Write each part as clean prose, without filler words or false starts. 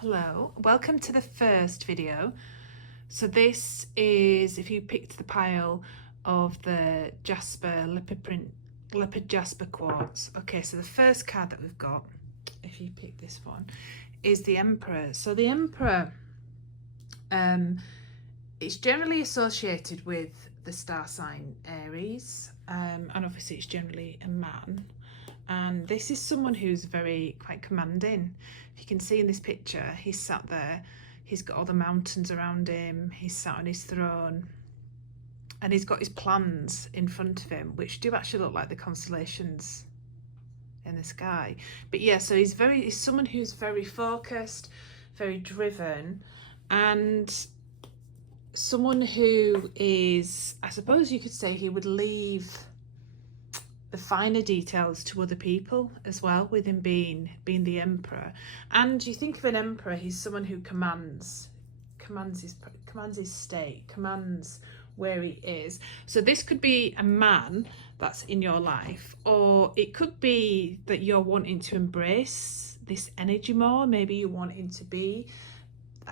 Hello, welcome to the first video. So this is, if you picked the pile of the Jasper leopard Jasper quartz. Okay, so the first card that we've got, if you pick this one, is the Emperor. So the Emperor, it's generally associated with the star sign Aries, and obviously it's generally a man. And this is someone who's quite commanding. If you can see in this picture, he's sat there, he's got all the mountains around him, he's sat on his throne, and he's got his plans in front of him, which do actually look like the constellations in the sky. But yeah, so he's someone who's very focused, very driven, and someone who is, I suppose you could say, he would leave the finer details to other people as well, with him being the Emperor. And you think of an Emperor, he's someone who commands his state, commands where he is. So this could be a man that's in your life, or it could be that you're wanting to embrace this energy more. Maybe you're wanting to be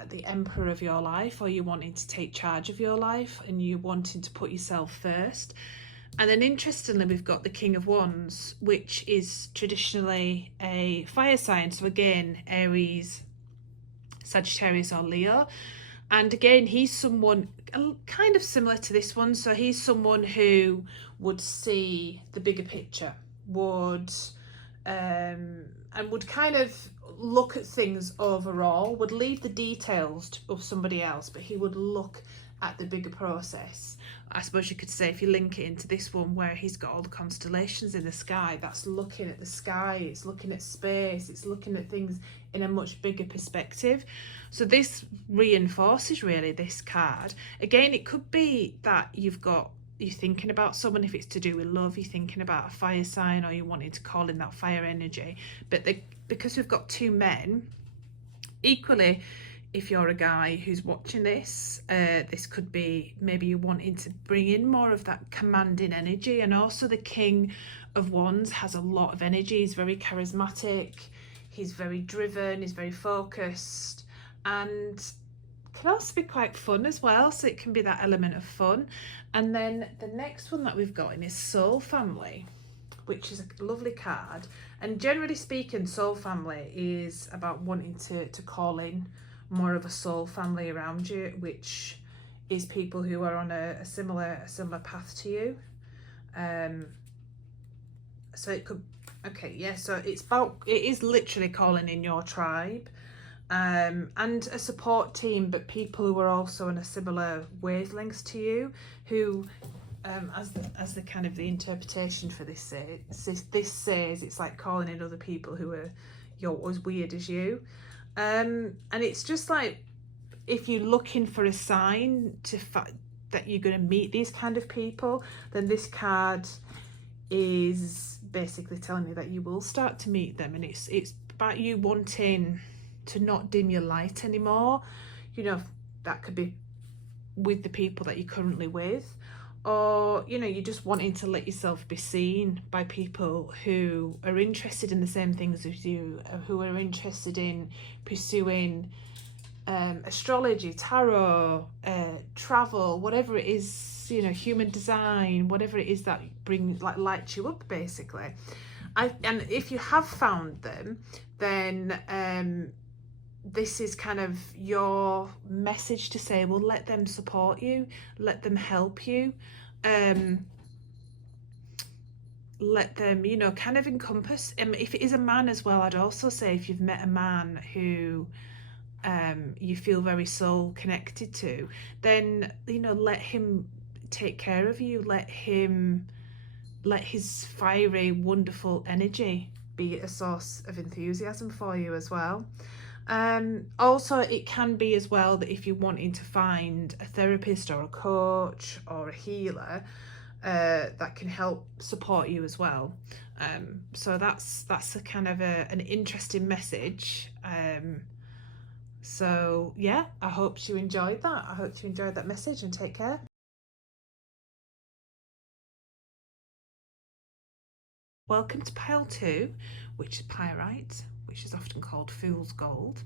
the emperor of your life, or you're wanting to take charge of your life, and you're wanting to put yourself first. And then interestingly, we've got the King of Wands, which is traditionally a fire sign. So again, Aries, Sagittarius or Leo. And again, he's someone kind of similar to this one. So he's someone who would see the bigger picture, and would kind of look at things overall, would leave the details of somebody else, but he would look at the bigger process. I suppose you could say, if you link it into this one where he's got all the constellations in the sky, that's looking at the sky, it's looking at space, it's looking at things in a much bigger perspective. So this reinforces really this card. Again, it could be that you're thinking about someone, if it's to do with love, you're thinking about a fire sign, or you're wanting to call in that fire energy. But because we've got two men, equally, if you're a guy who's watching this, this could be maybe you're wanting to bring in more of that commanding energy. And also the King of Wands has a lot of energy. He's very charismatic, he's very driven, he's very focused, and can also be quite fun as well. So it can be that element of fun. And then the next one that we've got in is Soul Family, which is a lovely card. And generally speaking, Soul Family is about wanting to call in more of a soul family around you, which is people who are on a similar path to you. So it could, okay, yeah, so it is literally calling in your tribe, and a support team, but people who are also on a similar wavelengths to you, who as the kind of the interpretation for this says it's like calling in other people who are as weird as you. And it's just like, if you're looking for a sign that you're going to meet these kind of people, then this card is basically telling you that you will start to meet them. And it's about you wanting to not dim your light anymore. You know, that could be with the people that you're currently with, or you're just wanting to let yourself be seen by people who are interested in the same things as you, who are interested in pursuing astrology, tarot, travel, whatever it is, human design, whatever it is that lights you up, basically. And if you have found them, then this is kind of your message to say, well, let them support you, let them help you, let them, kind of encompass. If it is a man as well, I'd also say, if you've met a man who you feel very soul connected to, then, let him take care of you, let his fiery, wonderful energy be a source of enthusiasm for you as well. Also, it can be as well that if you're wanting to find a therapist or a coach or a healer, that can help support you as well. So that's a kind of an interesting message. So yeah, I hope you enjoyed that. I hope you enjoyed that message, and take care. Welcome to pile 2, which is Pyrite. which is often called Fool's Gold.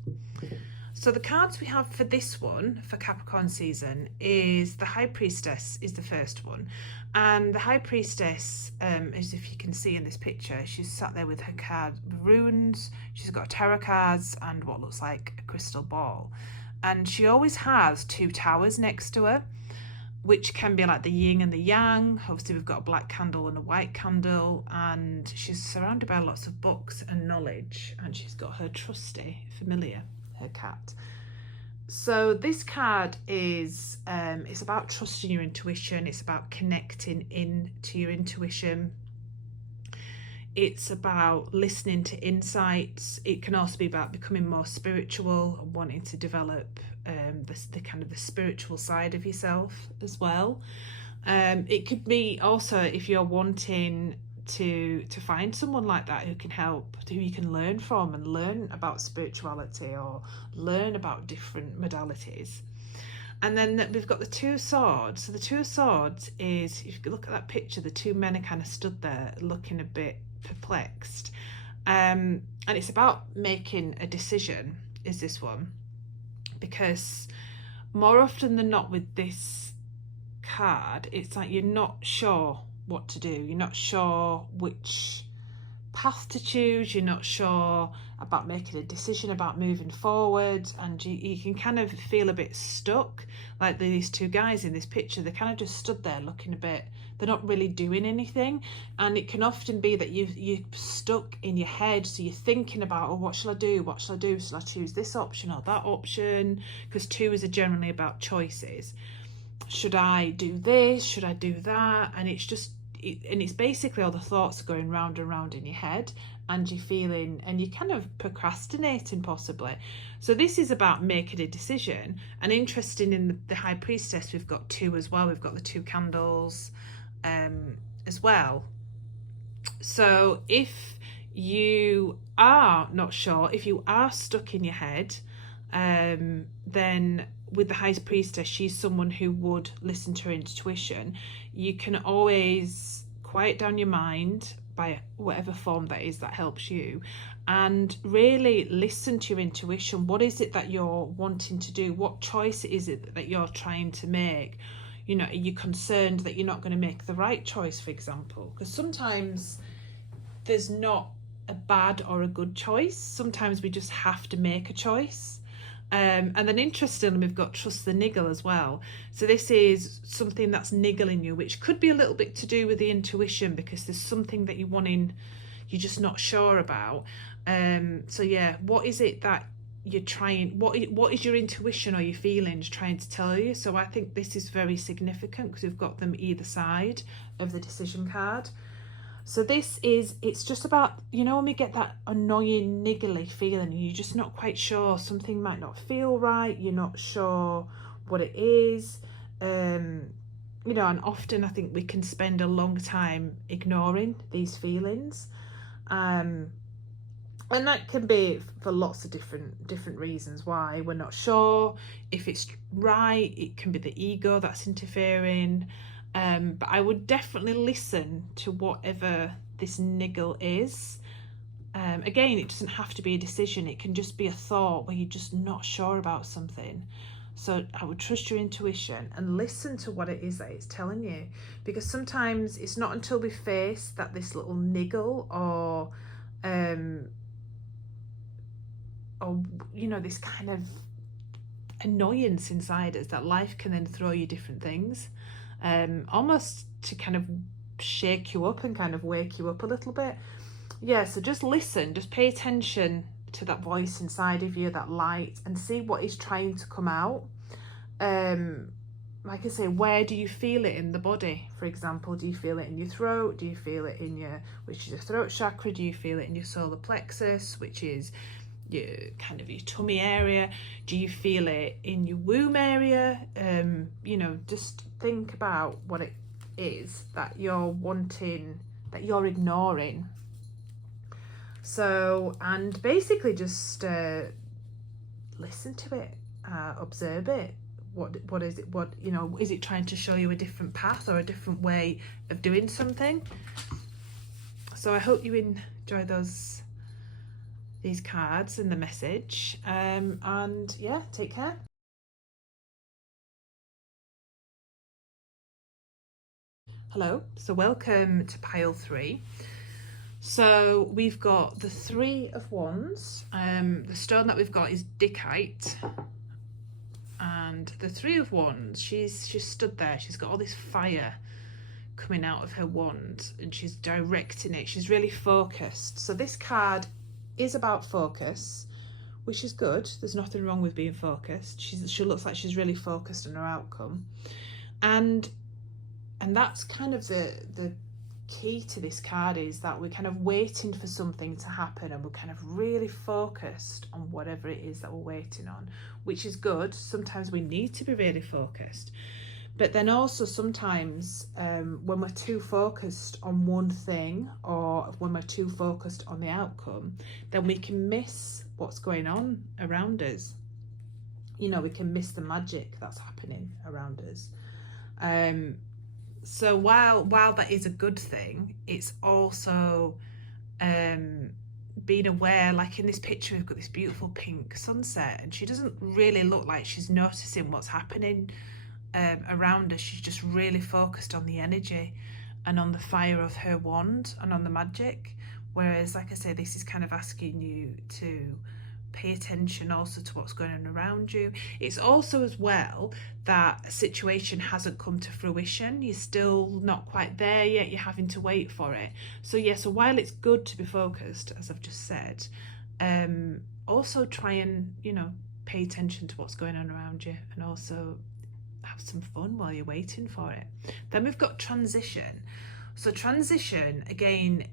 So the cards we have for this one, for Capricorn season, is the High Priestess is the first one. And the High Priestess, as if you can see in this picture, she's sat there with her card runes, she's got tarot cards and what looks like a crystal ball. And she always has two towers next to her, which can be like the yin and the yang. Obviously we've got a black candle and a white candle, and she's surrounded by lots of books and knowledge, and she's got her trusty familiar, her cat. So this card is it's about trusting your intuition, it's about connecting in to your intuition, it's about listening to insights. It can also be about becoming more spiritual and wanting to develop the kind of the spiritual side of yourself as well. It could be also if you're wanting to find someone like that who can help, who you can learn from and learn about spirituality or learn about different modalities. And then we've got the Two of Swords. So the Two of Swords is, if you look at that picture, the two men are kind of stood there looking a bit perplexed, and it's about making a decision, is this one, because more often than not with this card, it's like you're not sure what to do, you're not sure which path to choose, you're not sure about making a decision about moving forward, and you can kind of feel a bit stuck. Like these two guys in this picture, they kind of just stood there looking a bit, they're not really doing anything. And it can often be that you're stuck in your head, so you're thinking about, oh, what shall I do, what shall I do, shall I choose this option or that option, because twos are generally about choices. Should I do this, should I do that? And it's just and it's basically all the thoughts are going round and round in your head, and you're feeling, and you're kind of procrastinating possibly. So this is about making a decision. And interesting, in the High Priestess we've got two as well, we've got the two candles as well. So if you are not sure, if you are stuck in your head, then with the High Priestess, she's someone who would listen to her intuition. You can always quiet down your mind by whatever form that is that helps you, and really listen to your intuition. What is it that you're wanting to do? What choice is it that you're trying to make? You know, are you concerned that you're not going to make the right choice, for example? Because sometimes there's not a bad or a good choice. Sometimes we just have to make a choice. And then interestingly, we've got trust the niggle as well. So this is something that's niggling you, which could be a little bit to do with the intuition, because there's something that you're just not sure about. So yeah, what is it that you're trying, what is your intuition or your feelings trying to tell you? So I think this is very significant because we've got them either side of the decision card. So this is, it's just about, you know, when we get that annoying niggly feeling, you're just not quite sure, something might not feel right, you're not sure what it is, you know, and often I think we can spend a long time ignoring these feelings, and that can be for lots of different reasons why we're not sure if it's right. It can be the ego that's interfering. But I would definitely listen to whatever this niggle is. Again, it doesn't have to be a decision. It can just be a thought where you're just not sure about something. So I would trust your intuition and listen to what it is that it's telling you. Because sometimes it's not until we face that this little niggle or you know, this kind of annoyance inside us, that life can then throw you different things. Almost to kind of shake you up and kind of wake you up a little bit. Yeah, so just listen, just pay attention to that voice inside of you, that light, and see what is trying to come out. Like I say, where do you feel it in the body? For example, do you feel it in your throat? Do you feel it in which is your throat chakra? Do you feel it in your solar plexus, which is your kind of your tummy area? Do you feel it in your womb area? You know, just think about what it is that you're wanting, that you're ignoring. So, and basically just listen to it, observe it. What is it? What, you know, is it trying to show you a different path or a different way of doing something? So I hope you enjoy those these cards and the message. And yeah, take care. Hello, so welcome to pile 3. So we've got the 3 of Wands. The stone that we've got is Dickite. And the 3 of Wands, she's stood there. She's got all this fire coming out of her wand and she's directing it. She's really focused. So this card is about focus, which is good. There's nothing wrong with being focused. She looks like she's really focused on her outcome. And that's kind of the key to this card, is that we're kind of waiting for something to happen and we're kind of really focused on whatever it is that we're waiting on, which is good. Sometimes we need to be really focused, but then also sometimes when we're too focused on one thing, or when we're too focused on the outcome, then we can miss what's going on around us. You know, we can miss the magic that's happening around us. So while that is a good thing, it's also being aware, like in this picture we've got this beautiful pink sunset and she doesn't really look like she's noticing what's happening around her. She's just really focused on the energy and on the fire of her wand and on the magic. Whereas, like I say, this is kind of asking you to pay attention also to what's going on around you. It's also as well that a situation hasn't come to fruition. You're still not quite there yet. You're having to wait for it. So yeah, so while it's good to be focused, as I've just said, also try and, you know, pay attention to what's going on around you and also have some fun while you're waiting for it. Then we've got transition. So transition again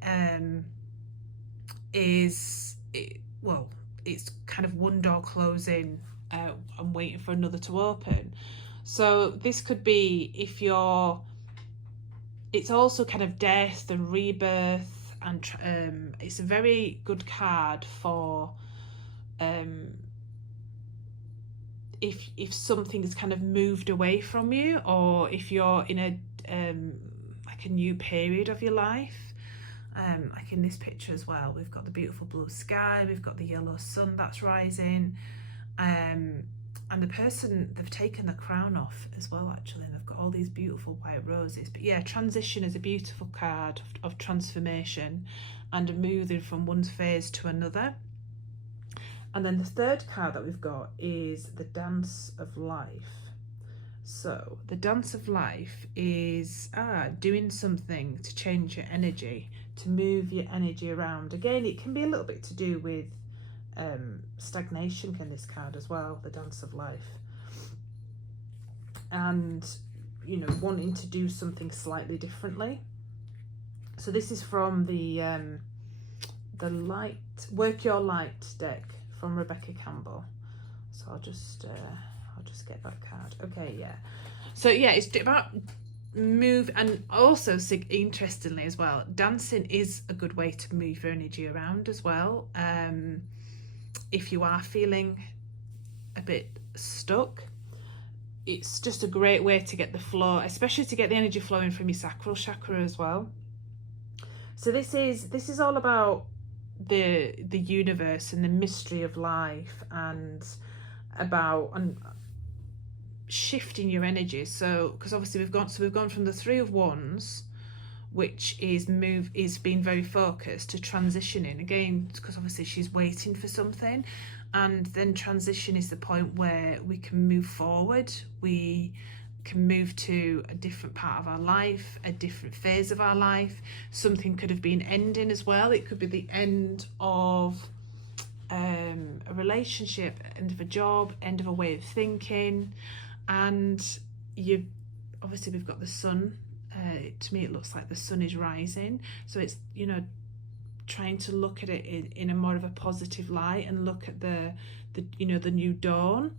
it's kind of one door closing and waiting for another to open. So this could be it's also kind of death and rebirth, and it's a very good card for if something has kind of moved away from you, or if you're in a like a new period of your life. Like in this picture as well, we've got the beautiful blue sky, we've got the yellow sun that's rising, and the person, they've taken the crown off as well actually, and they've got all these beautiful white roses. But yeah, transition is a beautiful card of transformation and a moving from one phase to another. And then the third card that we've got is the Dance of Life. So the Dance of Life is doing something to change your energy, to move your energy around. Again, it can be a little bit to do with stagnation in this card as well, the Dance of Life. And, you know, wanting to do something slightly differently. So this is from the Work Your Light deck from Rebecca Campbell. So I'll just get that card. Okay, yeah. So yeah, it's about move, and also interestingly as well, dancing is a good way to move your energy around as well. If you are feeling a bit stuck, it's just a great way to get the flow, especially to get the energy flowing from your sacral chakra as well. So this is all about the universe and the mystery of life, and about shifting your energy. So because obviously we've gone from the 3 of Wands, which is being very focused, to transitioning again, because obviously she's waiting for something. And then transition is the point where we can move forward, we can move to a different part of our life, a different phase of our life. Something could have been ending as well. It could be the end of a relationship, end of a job, end of a way of thinking. And obviously we've got the sun. To me it looks like the sun is rising, so it's, you know, trying to look at it in a more of a positive light and look at the new dawn.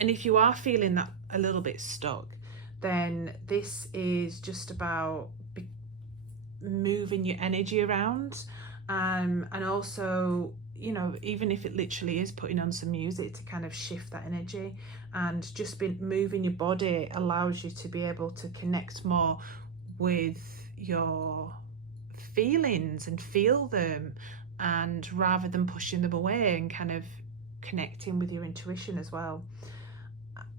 And if you are feeling that a little bit stuck, then this is just about moving your energy around, and also, you know, even if it literally is putting on some music to kind of shift that energy, and just moving your body allows you to be able to connect more with your feelings and feel them, and rather than pushing them away, and kind of connecting with your intuition as well.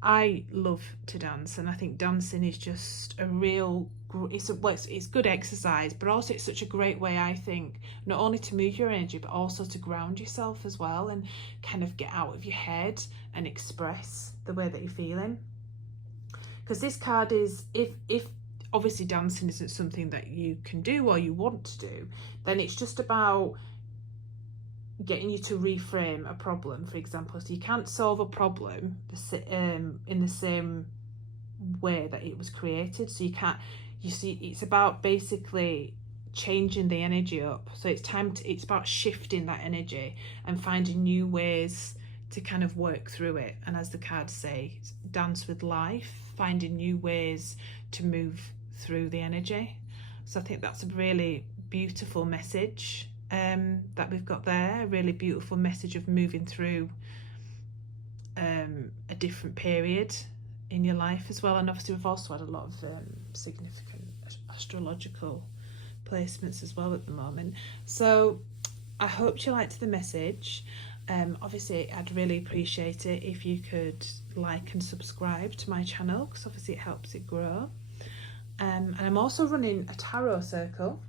I love to dance, and I think dancing is just a real, it's good exercise, but also it's such a great way, I think, not only to move your energy but also to ground yourself as well, and kind of get out of your head and express the way that you're feeling. Because this card is, if obviously dancing isn't something that you can do or you want to do, then it's just about getting you to reframe a problem, for example. So you can't solve a problem in the same way that it was created. So you see, it's about basically changing the energy up. So it's about shifting that energy and finding new ways to kind of work through it. And as the cards say, dance with life, finding new ways to move through the energy. So I think that's a really beautiful message that we've got there, a really beautiful message of moving through a different period in your life as well. And obviously we've also had a lot of significant astrological placements as well at the moment. So I hope you liked the message. Obviously I'd really appreciate it if you could like and subscribe to my channel, because obviously it helps it grow. And I'm also running a tarot circle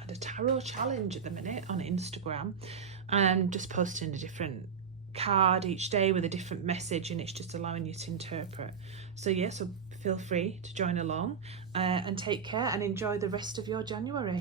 and a tarot challenge at the minute on Instagram. I'm just posting a different card each day with a different message, and it's just allowing you to interpret. So yeah, so feel free to join along, and take care and enjoy the rest of your January.